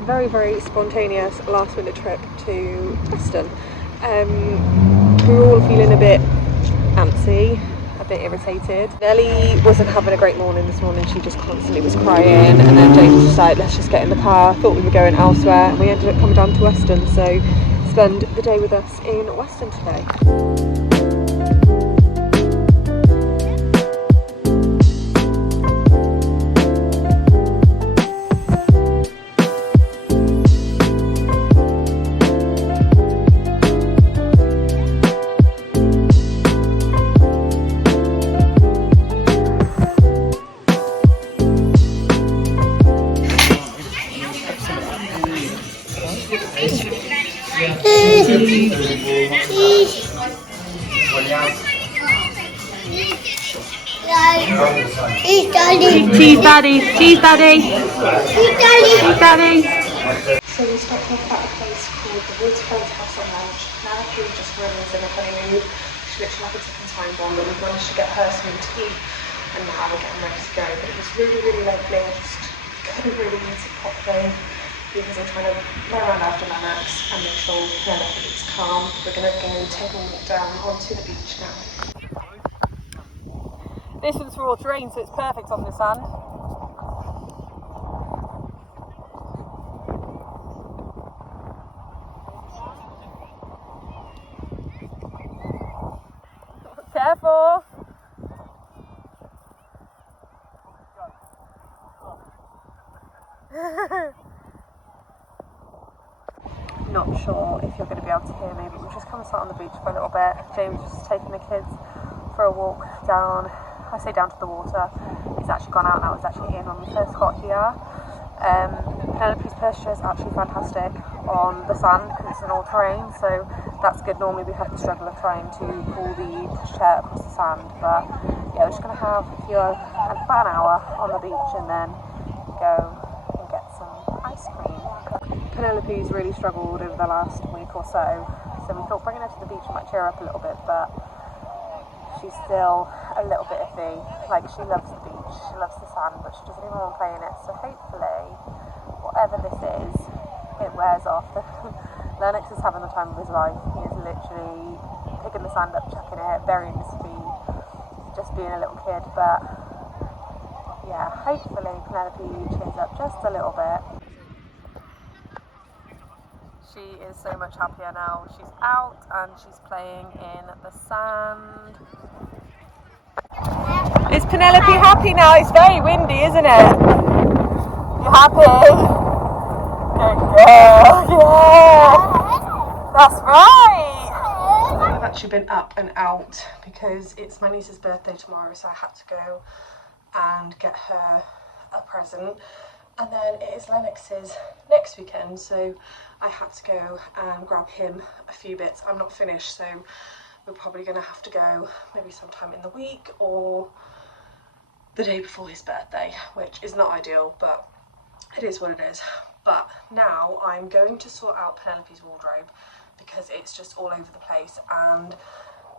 very, very spontaneous last minute trip to Weston. We were all feeling a bit antsy, a bit irritated. Nellie wasn't having a great morning this morning, she just constantly was crying, and then James was just like, let's just get in the car. Thought we were going elsewhere, and we ended up coming down to Weston, so spend the day with us in Weston today. Cheese daddy, cheese daddy, cheese daddy. So we stopped off at a place called the Waterfront House on Lunch. Now she just runs in a funny mood. She literally had a ticking time bomb, and we managed to get her something to eat, and now we're getting ready to go. But it was really, really lovely. I just couldn't really eat it properly because I'm trying to run around after Lennox and make sure Lennox is calm. We're going to go take a walk down onto the beach now. This one's for all terrain, so it's perfect on the sand. Careful! Not sure if you're going to be able to hear me, but we've just come and sat on the beach for a little bit. James is just taking the kids for a walk down, I say down to the water. He's actually gone out now, it's actually in when we first got here. Penelope's posture is actually fantastic on the sand because it's an all-terrain, so that's good. Normally we have the struggle of trying to pull the pushchair across the sand, but yeah, we're just going to have about an hour on the beach and then go and get some ice cream. Penelope's really struggled over the last week or so, so we thought bringing her to the beach might cheer her up a little bit, but she's still a little bit iffy. Like, she loves the beach, she loves the sand, but she doesn't even want to play in it, so hopefully, whatever this is, it wears off. Lennox is having the time of his life. He is literally picking the sand up, chucking it, burying his feet, just being a little kid, but yeah, hopefully Penelope cheers up just a little bit. She is so much happier now. She's out and she's playing in the sand. Is Penelope happy now? It's very windy, isn't it? You happy? Good girl, yeah! That's right! I've actually been up and out because it's my niece's birthday tomorrow, so I had to go and get her a present. And then it is Lennox's next weekend, so I had to go and grab him a few bits. I'm not finished, so we're probably going to have to go maybe sometime in the week or the day before his birthday, which is not ideal, but it is what it is. But now I'm going to sort out Penelope's wardrobe because it's just all over the place, and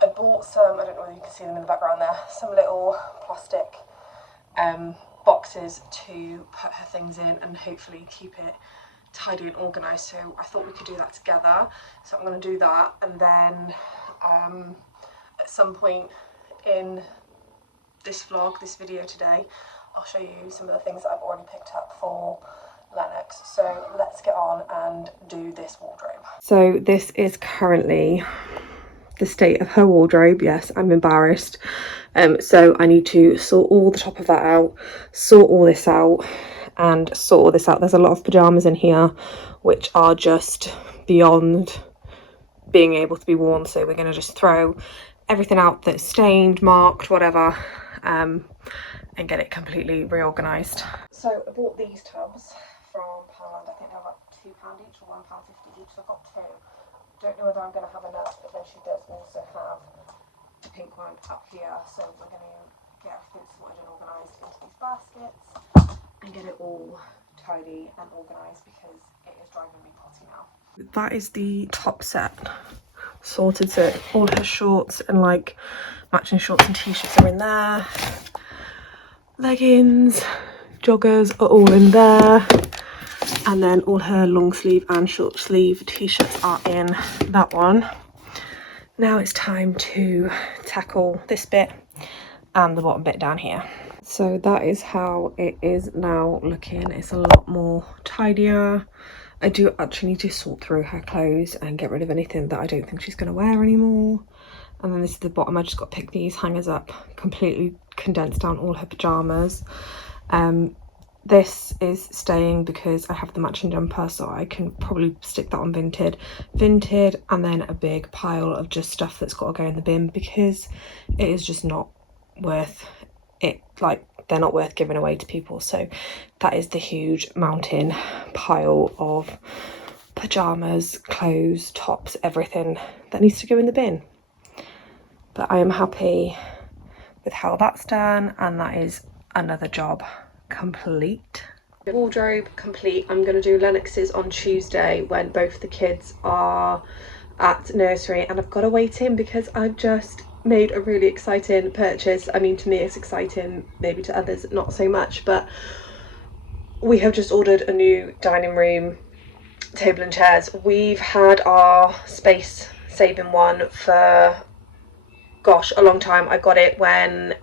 I bought some, I don't know whether you can see them in the background there, some little plastic boxes to put her things in and hopefully keep it tidy and organised, so I thought we could do that together. So I'm going to do that, and then at some point in this vlog, this video today, I'll show you some of the things that I've already picked up for Lennox. So let's get on and do this wardrobe. So this is currently the state of her wardrobe. Yes, I'm embarrassed. So I need to sort all the top of that out, sort all this out, and sort all this out. There's a lot of pyjamas in here which are just beyond being able to be worn, so we're going to just throw everything out that's stained, marked, whatever, and get it completely reorganised. So I bought these tubs from Poundland. I think they're about £2 each or £1.50 each, so I've got two. Don't know whether I'm going to have enough, but then she does also have the pink one up here, so we're going to get everything sorted and organised into these baskets and get it all tidy and organised because it is driving me potty now. That is the top set sorted, so all her shorts and like matching shorts and t-shirts are in there, leggings, joggers are all in there, And then all her long sleeve and short sleeve t-shirts are in that one. Now it's time to tackle this bit and the bottom bit down here. So that is how it is now looking. It's a lot more tidier. I do actually need to sort through her clothes and get rid of anything that I don't think she's going to wear anymore. And then this is the bottom. I just got to pick these hangers up, completely condense down all her pyjamas. This is staying because I have the matching jumper, so I can probably stick that on Vinted, and then a big pile of just stuff that's got to go in the bin because it is just not worth it. Like, they're not worth giving away to people. So that is the huge mountain pile of pyjamas, clothes, tops, everything that needs to go in the bin. But I am happy with how that's done, and that is another job complete. Wardrobe complete. I'm going to do Lennox's on Tuesday when both the kids are at nursery, and I've got to wait in because I've just made a really exciting purchase. I mean, to me it's exciting, maybe to others not so much, but we have just ordered a new dining room table and chairs. We've had our space saving one for gosh a long time. I got it when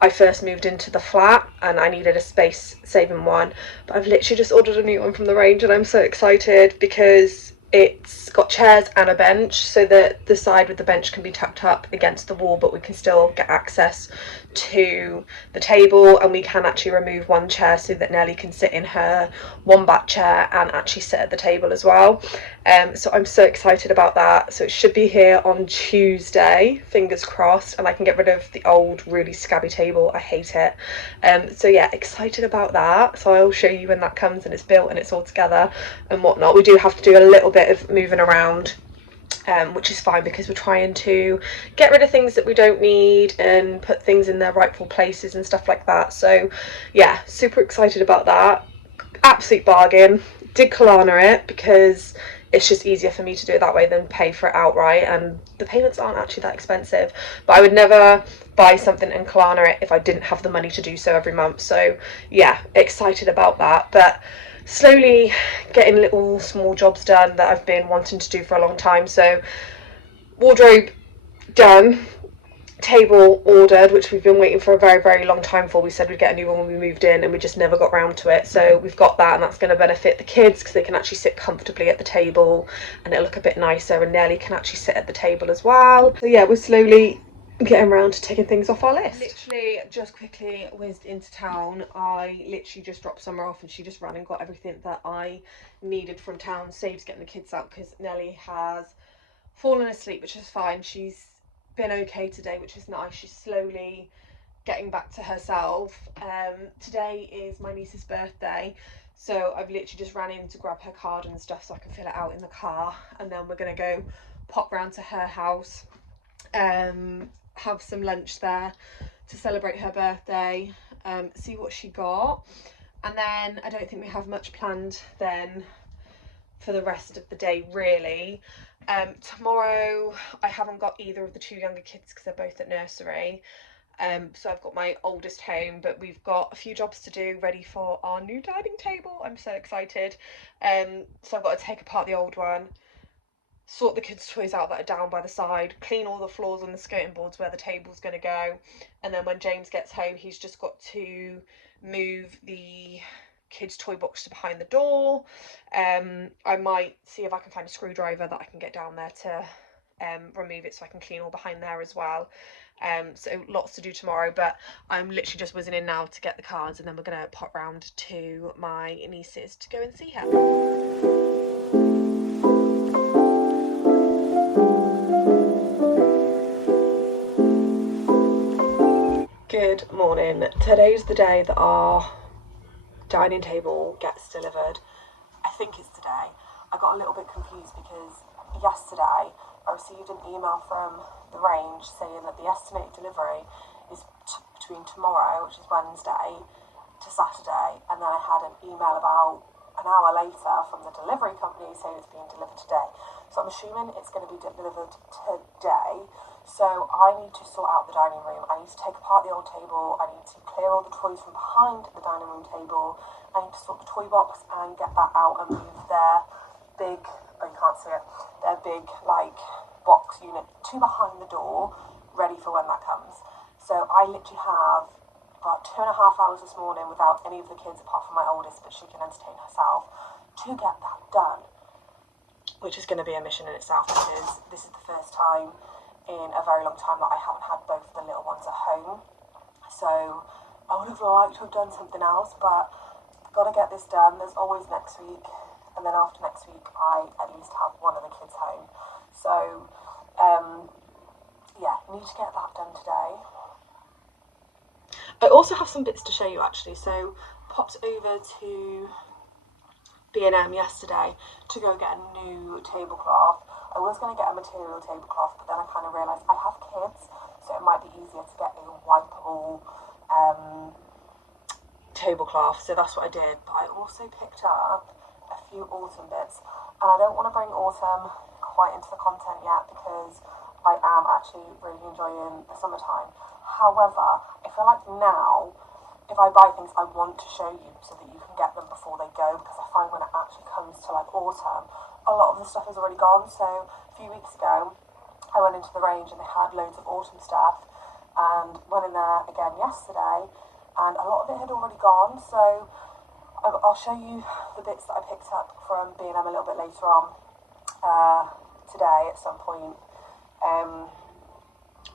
I first moved into the flat and I needed a space saving one, but I've literally just ordered a new one from the range and I'm so excited because it's got chairs and a bench, so that the side with the bench can be tucked up against the wall, but we can still get access to the table, and we can actually remove one chair so that Nelly can sit in her wombat chair and actually sit at the table as well. So I'm so excited about that. So it should be here on Tuesday, fingers crossed, and I can get rid of the old really scabby table. I hate it. So yeah, excited about that. So I'll show you when that comes and it's built and it's all together and whatnot. We do have to do a little bit of moving around, which is fine because we're trying to get rid of things that we don't need and put things in their rightful places and stuff like that. So yeah, super excited about that. Absolute bargain. Did Kalana it because it's just easier for me to do it that way than pay for it outright, and the payments aren't actually that expensive, but I would never buy something and Kalana it if I didn't have the money to do so every month. So yeah, excited about that, but slowly getting little small jobs done that I've been wanting to do for a long time. So wardrobe done, table ordered, which we've been waiting for a very, very long time for. We said we'd get a new one when we moved in and we just never got round to it. So we've got that, and that's going to benefit the kids because they can actually sit comfortably at the table and it'll look a bit nicer, and Nelly can actually sit at the table as well. So yeah, we're slowly getting around to taking things off our list. Literally just quickly whizzed into town. I literally just dropped Summer off and she just ran and got everything that I needed from town. Saves getting the kids out because Nelly has fallen asleep, which is fine. She's been okay today, which is nice. She's slowly getting back to herself. Today is my niece's birthday, so I've literally just ran in to grab her card and stuff so I can fill it out in the car, and then we're gonna go pop round to her house, have some lunch there to celebrate her birthday, see what she got, and then I don't think we have much planned then for the rest of the day really. Tomorrow I haven't got either of the two younger kids because they're both at nursery, so I've got my oldest home, but we've got a few jobs to do ready for our new dining table. I'm so excited. So I've got to take apart the old one, sort the kids' toys out that are down by the side, clean all the floors and the skirting boards where the table's going to go, and then when James gets home he's just got to move the kids' toy box to behind the door. I might see if I can find a screwdriver that I can get down there to remove it so I can clean all behind there as well. So lots to do tomorrow, but I'm literally just whizzing in now to get the cards, and then we're going to pop round to my niece's to go and see her. Good morning. Today's the day that our dining table gets delivered. I think it's today. I got a little bit confused because yesterday I received an email from the range saying that the estimated delivery is between tomorrow, which is Wednesday, to Saturday, and then I had an email about an hour later from the delivery company saying it's being delivered today. So I'm assuming it's going to be delivered today. So I need to sort out the dining room. I need to take apart the old table. I need to clear all the toys from behind the dining room table. I need to sort the toy box and get that out and move their big, oh you can't see it, their big like box unit to behind the door, ready for when that comes. So I literally have about 2.5 hours this morning without any of the kids apart from my oldest, but she can entertain herself, to get that done. Which is going to be a mission in itself, because this is the first time in a very long time that I haven't had both the little ones at home. So I would have liked to have done something else, but I've got to get this done. There's always next week, and then after next week I at least have one of the kids home. So yeah, need to get that done today. I also have some bits to show you actually. So popped over to B&M yesterday to go get a new tablecloth. I was going to get a material tablecloth, but then I kind of realised I have kids, so it might be easier to get a wipeable tablecloth, so that's what I did. But I also picked up a few autumn bits, and I don't want to bring autumn quite into the content yet because I am actually really enjoying the summertime. However, I feel like now, if I buy things, I want to show you so that you can get them before they go, because I find when it actually comes to like autumn, a lot of the stuff is already gone. So a few weeks ago, I went into the range and they had loads of autumn stuff, and went in there again yesterday, and a lot of it had already gone. So I'll show you the bits that I picked up from B&M a little bit later on today at some point.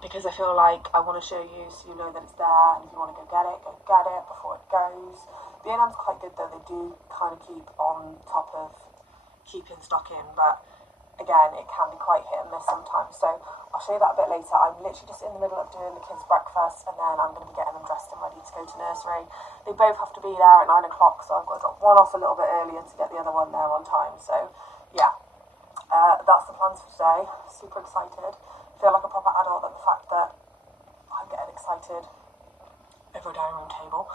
Because I feel like I want to show you so you know that it's there, and if you want to go get it before it goes. B&M's quite good though, they do kind of keep on top of keeping stock in, but again, it can be quite hit and miss sometimes. So I'll show you that a bit later. I'm literally just in the middle of doing the kids' breakfast, and then I'm going to be getting them dressed and ready to go to nursery. They both have to be there at 9 o'clock, so I've got to drop one off a little bit earlier to get the other one there on time. So yeah, that's the plans for today. Super excited. Feel like a proper adult at the fact that I'm getting excited over a dining room table,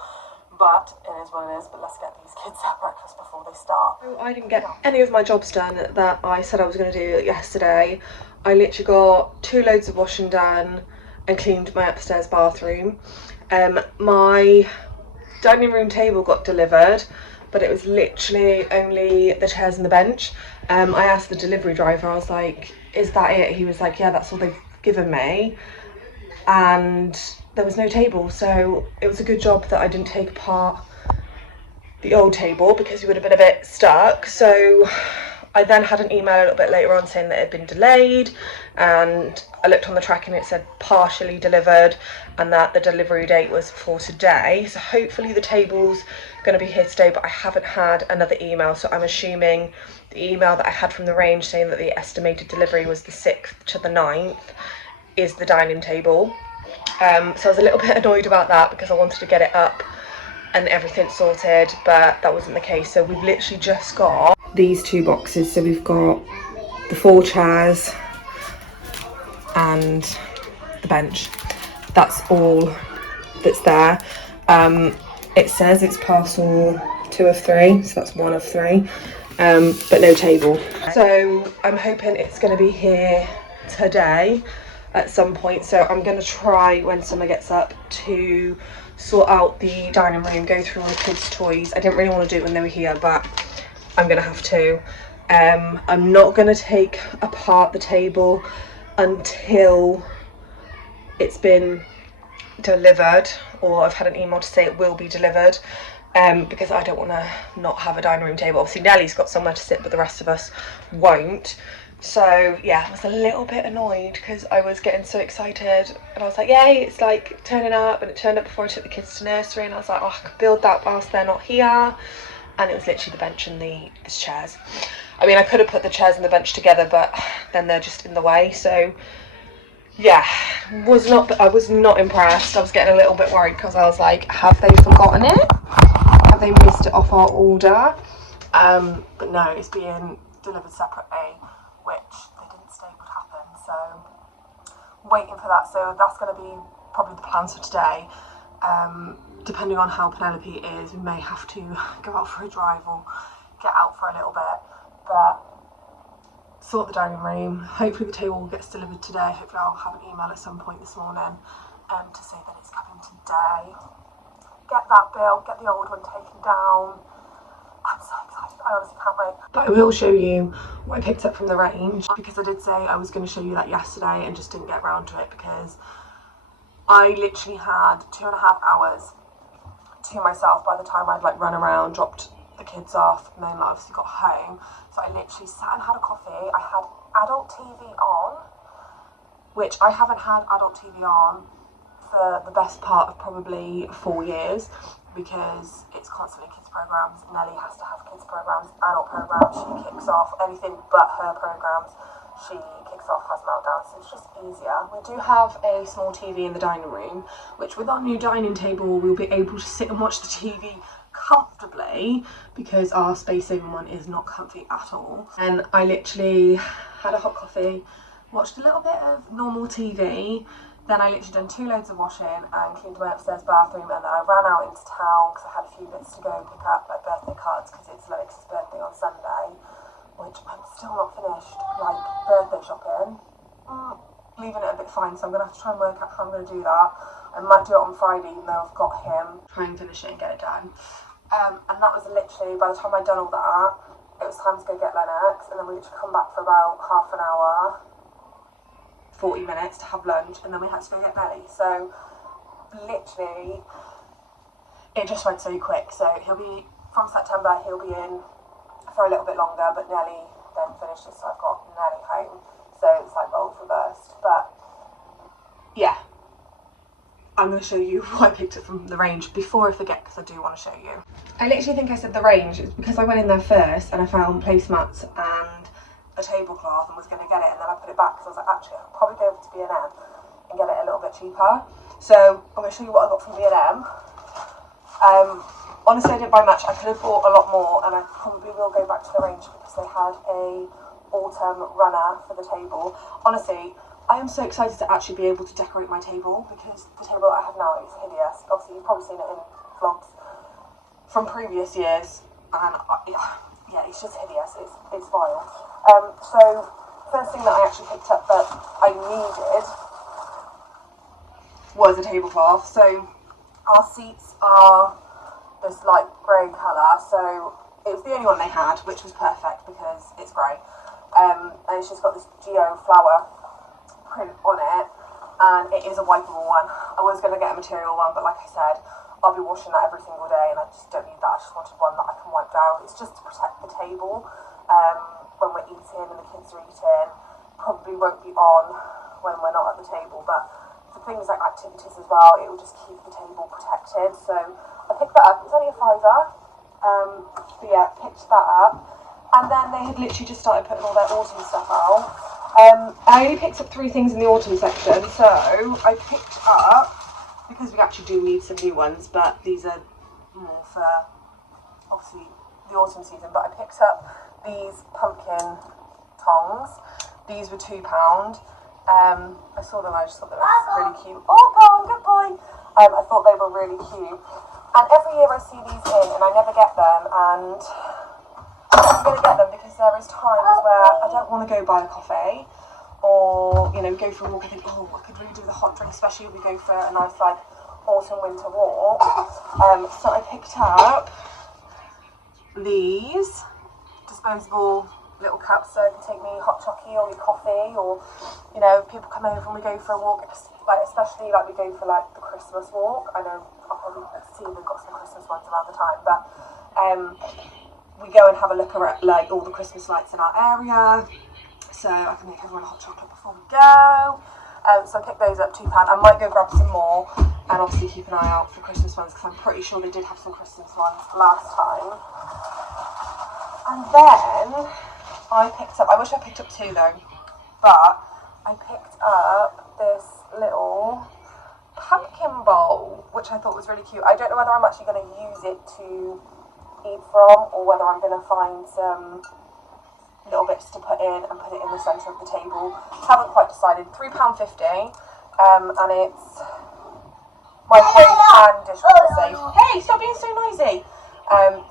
but it is what it is. But let's get these kids their breakfast before they start. I didn't get any of my jobs done that I said I was going to do yesterday. I literally got 2 loads of washing done and cleaned my upstairs bathroom. My dining room table got delivered, but it was literally only the chairs and the bench. I asked the delivery driver, I was like, is that it? He was like, yeah, that's all they've given me. And there was no table, so it was a good job that I didn't take apart the old table, because you would have been a bit stuck. So I then had an email a little bit later on saying that it had been delayed, and I looked on the tracking and it said partially delivered, and that the delivery date was for today. So hopefully the table's going to be here today, but I haven't had another email, so I'm assuming the email that I had from the range saying that the estimated delivery was the 6th to the 9th is the dining table. So I was a little bit annoyed about that because I wanted to get it up and everything sorted, but that wasn't the case. So we've literally just got these 2 boxes. So we've got the 4 chairs and the bench. That's all that's there. It says it's parcel 2 of 3, so that's 1 of 3, but no table. So I'm hoping it's going to be here today at some point. So I'm going to try when Summer gets up to sort out the dining room, go through all the kids' toys. I didn't really want to do it when they were here, but I'm going to have to. I'm not going to take apart the table until it's been delivered, or I've had an email to say it will be delivered, because I don't want to not have a dining room table. Obviously Nellie's got somewhere to sit, but the rest of us won't. So yeah, I was a little bit annoyed because I was getting so excited and I was like, yay, it's like turning up, and it turned up before I took the kids to nursery, and I was like, oh, I could build that whilst they're not here. And it was literally the bench and the chairs. I mean, I could have put the chairs and the bench together, but then they're just in the way. So yeah, I was not impressed. I was getting a little bit worried because I was like, have they forgotten it? Have they missed it off our order? But no, it's being delivered separately, which they didn't state would happen. So waiting for that. So that's going to be probably the plans for today. Depending on how Penelope is, we may have to go out for a drive or get out for a little bit. But sort the dining room. Hopefully the table gets delivered today. Hopefully I'll have an email at some point this morning to say that it's coming today. Get that built, get the old one taken down. I'm so excited, I honestly can't wait. But I will show you what I picked up from the range, because I did say I was going to show you that yesterday and just didn't get around to it because I literally had 2.5 hours to myself by the time I'd like run around, dropped the kids off, and then obviously got home. So I literally sat and had a coffee. I had adult TV on, which I haven't had adult TV on for the best part of probably 4 years, because it's constantly kids programs. Nelly has to have kids programs, adult programs. She kicks off anything but her programs. She kicks off, has meltdowns, so it's just easier. We do have a small TV in the dining room, which with our new dining table we'll be able to sit and watch the TV comfortably, because our space-saving one is not comfy at all. And I literally had a hot coffee, watched a little bit of normal TV, then I literally done 2 loads of washing and cleaned my upstairs bathroom, and then I ran out into town because I had a few bits to go pick up, like birthday cards, because it's Lennox's birthday on Sunday, which I'm still not finished, like birthday shopping. Leaving it a bit fine, so I'm going to have to try and work out how I'm going to do that. I might do it on Friday, even though I've got him. Try and finish it and get it done. And that was literally, by the time I'd done all that, it was time to go get Lennox, and then we literally come back for about half an hour, 40 minutes to have lunch, and then we had to go get Nelly. So literally it just went so quick. So he'll be, from September he'll be in for a little bit longer, but Nelly then finishes, so I've got Nelly home, so it's like roles reversed. But yeah, I'm going to show you what I picked up from the range before I forget, because I do want to show you. I literally think I said the range, it's because I went in there first and I found placemats and a tablecloth and was going to get it, and then I put it back because I was like, actually I'll probably go over to B&M and get it a little bit cheaper. So I'm going to show you what I got from B&M. Honestly, I didn't buy much. I could have bought a lot more, and I probably will go back to the range because they had a autumn runner for the table. Honestly, I am so excited to actually be able to decorate my table, because the table that I have now is hideous. Obviously you've probably seen it in vlogs from previous years, and yeah, it's just hideous. It's vile. So first thing that I actually picked up that I needed was a tablecloth. So our seats are this light grey colour, so it was the only one they had, which was perfect because it's grey. And it's just got this geo flower print on it, and it is a wipeable one. I was going to get a material one, but like I said, I'll be washing that every single day, and I just don't need that. I just wanted one that I can wipe down. It's just to protect the table when we're eating and the kids are eating. Probably won't be on when we're not at the table, but for things like activities as well, it will just keep the table protected. So I picked that up. It's only a £5. But yeah, picked that up. And then they had literally just started putting all their autumn stuff out. I only picked up 3 things in the autumn section, so I picked up, because we actually do need some new ones, but these are more for obviously the autumn season, but I picked up these pumpkin tongs. These were £2. I saw them, I just thought they were really cute. Oh, go on, good boy. I thought they were really cute. And every year I see these in and I never get them, and I'm going to get them because there is times where I don't want to go buy a coffee, or, you know, go for a walk. I think, oh, I could really do the hot drink, especially if we go for a nice, like, autumn winter walk. So I picked up these disposable little cups, so I can take me hot chocolate or me coffee, or, you know, people come over and we go for a walk, like, especially like we go for like the Christmas walk. I know I'll probably see they've got some Christmas ones around the time, but we go and have a look at like all the Christmas lights in our area, so I can make everyone a hot chocolate before we go. So I picked those up, £2. I might go grab some more, and obviously keep an eye out for Christmas ones, because I'm pretty sure they did have some Christmas ones last time. And then I picked up, I wish I picked up 2 though, but I picked up this little pumpkin bowl, which I thought was really cute. I don't know whether I'm actually going to use it to eat from, or whether I'm going to find some little bits to put in and put it in the centre of the table. Haven't quite decided. £3.50, and it's microwave and dishwasher safe. Hey, stop being so noisy.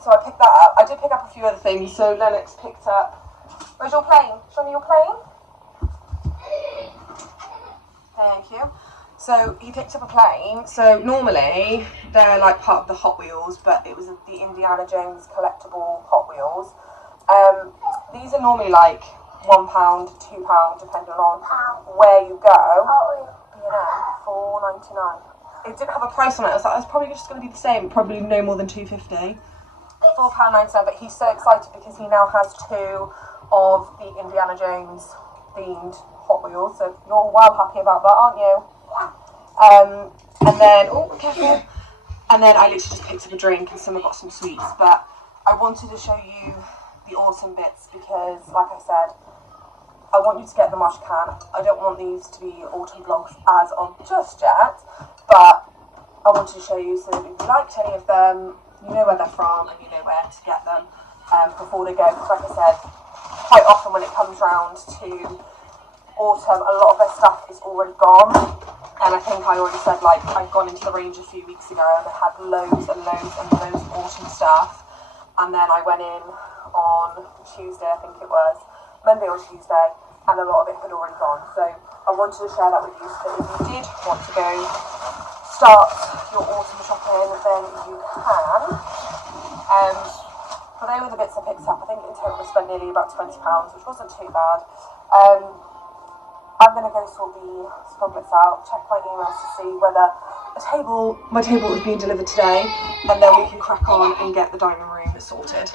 So I picked that up. I did pick up a few other things. So Lennox picked up Where's your plane? Show me your plane. Thank you. So he picked up a plane. So normally they're like part of the Hot Wheels, but it was the Indiana Jones collectible Hot Wheels. These are normally like £1, £2, depending on where you go. B&M, $4.99. It didn't have a price on it. I was like, it's probably just going to be the same. Probably no more than £2.50. £4.97. But he's so excited because he now has 2 of the Indiana Jones themed Hot Wheels. So you're well happy about that, aren't you? And then, oh, careful. And then I literally just picked up a drink and Summer got some sweets. But I wanted to show you the autumn bits because, like I said, I want you to get them whilst you can. I don't want these to be autumn vlogs as of just yet, but I wanted to show you so that if you liked any of them, you know where they're from and you know where to get them before they go. Because, like I said, quite often when it comes round to autumn, a lot of their stuff is already gone. And I think I already said, like, I'd gone into the range a few weeks ago and they had loads and loads and loads of autumn stuff. And then I went in on Tuesday, I think it was, Monday or Tuesday, and a lot of it had already gone. So I wanted to share that with you so that if you did want to go start your autumn shopping, then you can. But they were the bits I picked up. I think in total I spent nearly about £20, which wasn't too bad. I'm going to go sort the sproglets out, check my emails to see whether my table is being delivered today, and then we can crack on and get the dining room sorted.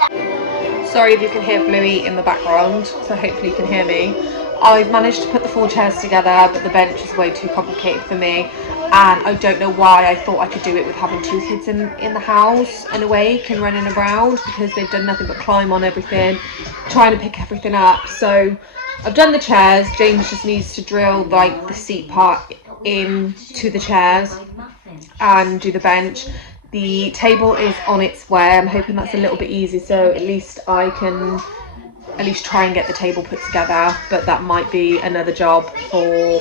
Sorry if you can hear Bluey in the background, so hopefully you can hear me. I've managed to put the 4 chairs together, but the bench is way too complicated for me, and I don't know why I thought I could do it with having 2 kids in the house and awake and running around, because they've done nothing but climb on everything, trying to pick everything up. So I've done the chairs. James just needs to drill like the seat part into the chairs and do the bench. The table is on its way. I'm hoping that's a little bit easy, so at least I can at least try and get the table put together, but that might be another job for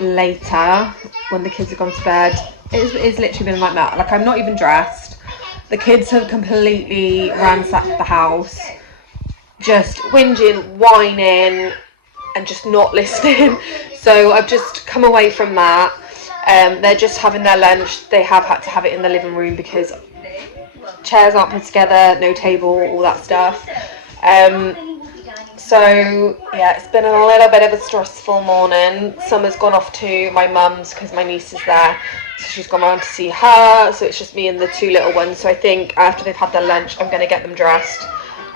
later when the kids have gone to bed. It's literally been like that. Like, I'm not even dressed. The kids have completely ransacked the house, just whinging, whining, and just not listening. So I've just come away from that. They're just having their lunch. They have had to have it in the living room because chairs aren't put together, no table, all that stuff. So yeah, it's been a little bit of a stressful morning. Summer's gone off to my mum's because my niece is there, so she's gone around to see her. So it's just me and the 2 little ones. So I think after they've had their lunch, I'm going to get them dressed,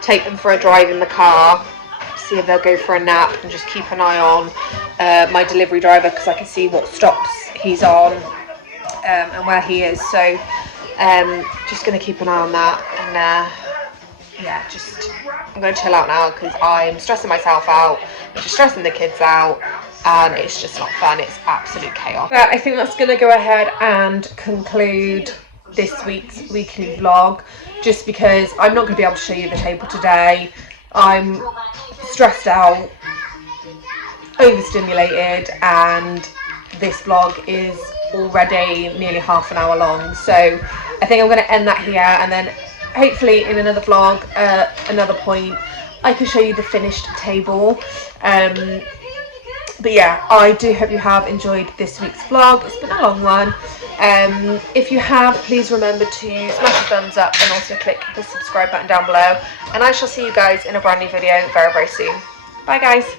take them for a drive in the car, see if they'll go for a nap, and just keep an eye on my delivery driver because I can see what stops he's on and where he is. So just going to keep an eye on that, and yeah, just I'm going to chill out now because I'm stressing myself out, just stressing the kids out, and it's just not fun. It's absolute chaos. But I think that's going to go ahead and conclude this week's weekly vlog, just because I'm not going to be able to show you the table today. I'm stressed out, overstimulated, and this vlog is already nearly half an hour long. So I think I'm going to end that here, and then hopefully in another vlog, another point, I can show you the finished table. But yeah, I do hope you have enjoyed this week's vlog. It's been a long one. If you have, please remember to smash a thumbs up and also click the subscribe button down below. And I shall see you guys in a brand new video very, very soon. Bye guys.